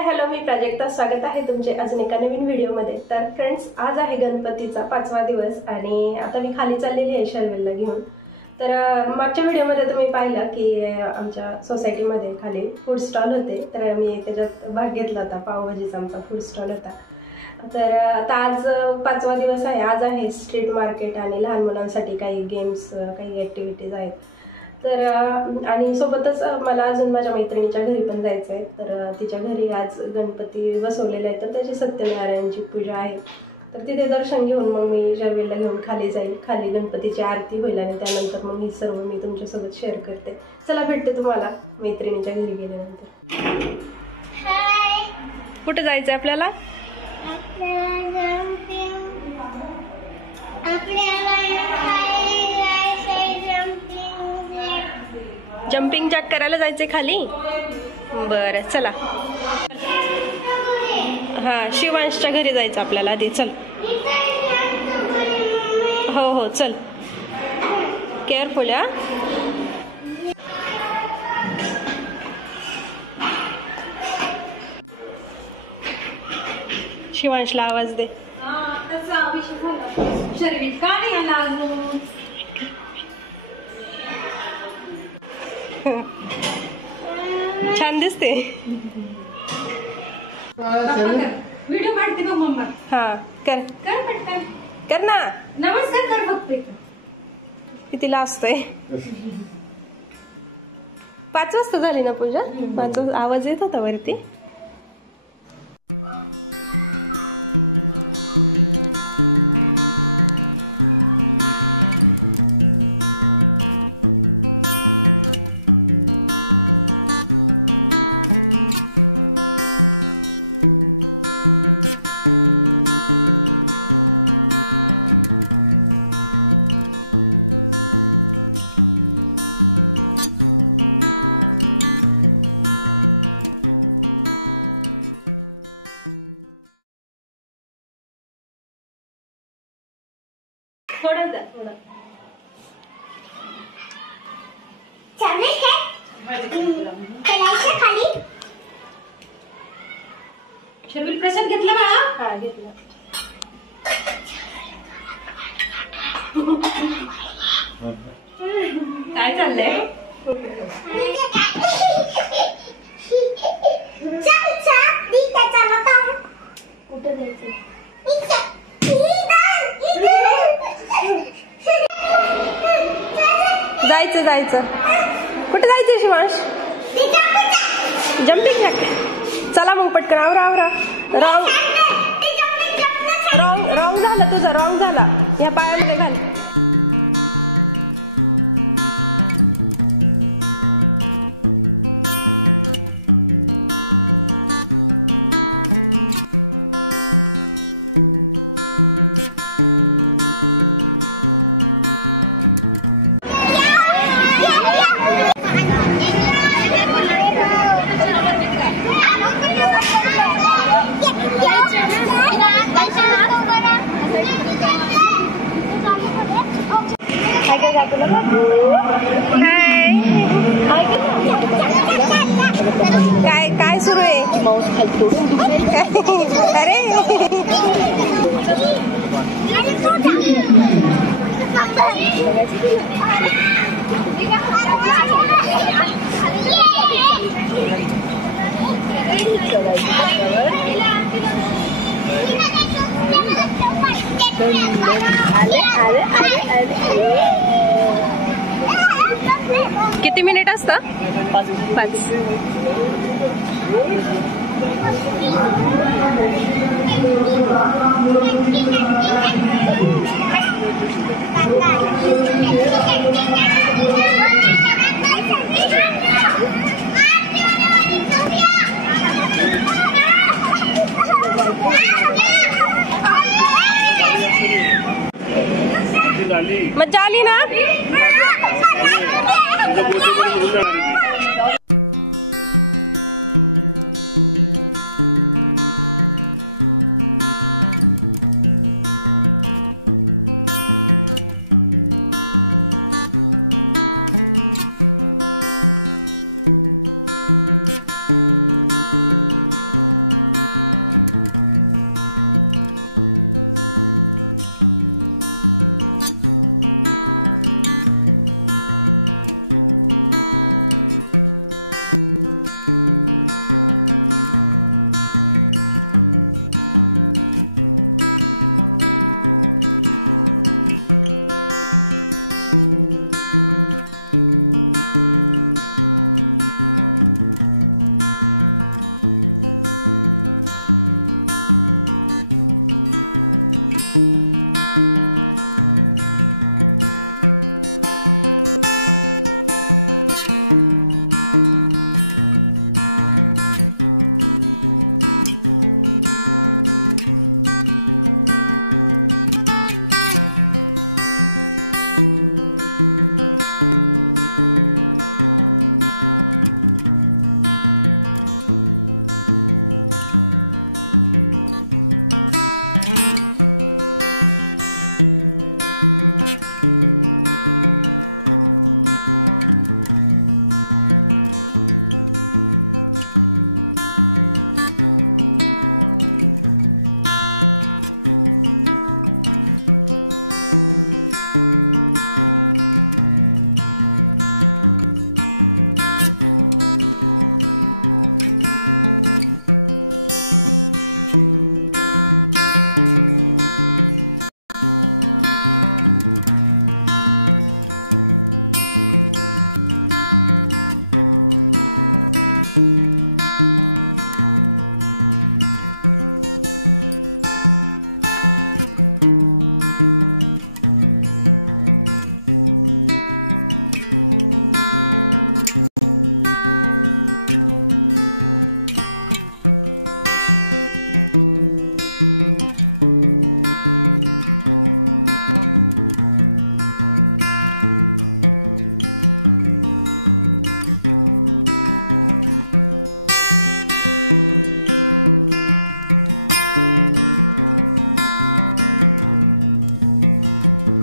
Hi hello, मी प्राजक्ता. स्वागत आहे तुमचे अजून एका नवीन व्हिडिओमध्ये. तर फ्रेंड्स, आज आहे गणपतीचा 5वा दिवस आणि आता मी खाली चाललेली आहे शर्विलला घेऊन. तर मागच्या व्हिडिओमध्ये तुम्ही पाहिलं की आमच्या सोसायटीमध्ये खाली फूड स्टॉल होते, तर मी त्याच्यात भाग घेतला होता. पावभाजीचा आमचा फूड स्टॉल होता. तर आता आज 5वा दिवस आहे. आज आहे स्ट्रीट मार्केट आणि लहान मुलांसाठी काही गेम्स, काही ॲक्टिव्हिटीज आहेत. तर आणि सोबतच मला अजून माझ्या मैत्रिणीच्या घरी पण जायचं आहे. तर तिच्या घरी आज गणपती बसवलेले आहेत, तर त्याची सत्यनारायणची पूजा आहे. तर तिथे दर्शन घेऊन मग मी शर्विलला घेऊन खाली जाईल. खाली गणपतीची आरती होईल आणि त्यानंतर मग हे सर्व मी तुमच्यासोबत शेअर करते. चला, भेटते तुम्हाला मैत्रिणीच्या घरी गेल्यानंतर. कुठे जायचं आपल्याला? जम्पिंग जॅक करायला जायचंय खाली. बरं, चला. हा, शिवांशच्या घरी जायचं आपल्याला आधी. चल. हो हो, चल. केअरफुल या. शिवांशला आवाज दे. शर्विल का नाही आला अजून? छान दिसते. व्हिडिओ काढते बघ मम्मा. हा, कर कर पटकन. कर ना. नमस्कार कर फक्त. कितीला असतंय? 5 वाजता झाली ना पूजा. 5 आवाज येत होता वरती. थोडा द्या, थोडा. शर्विल प्रसाद घेतला बाळा? हा, घेतला. काय चाललंय? कुठं जायचं? जायचं जायचं. कुठे जायचं शिवांश? Jumping jack. चला मग पटकन. आवरा आवरा. रॉंग रॉंग रॉंग झालं तुझं. रॉंग झाला. या पायामध्ये घाल. काय काय सुरू आहे? पाऊस खालतो. अरे किती मिनिट असतं? 5. मजा आली ना?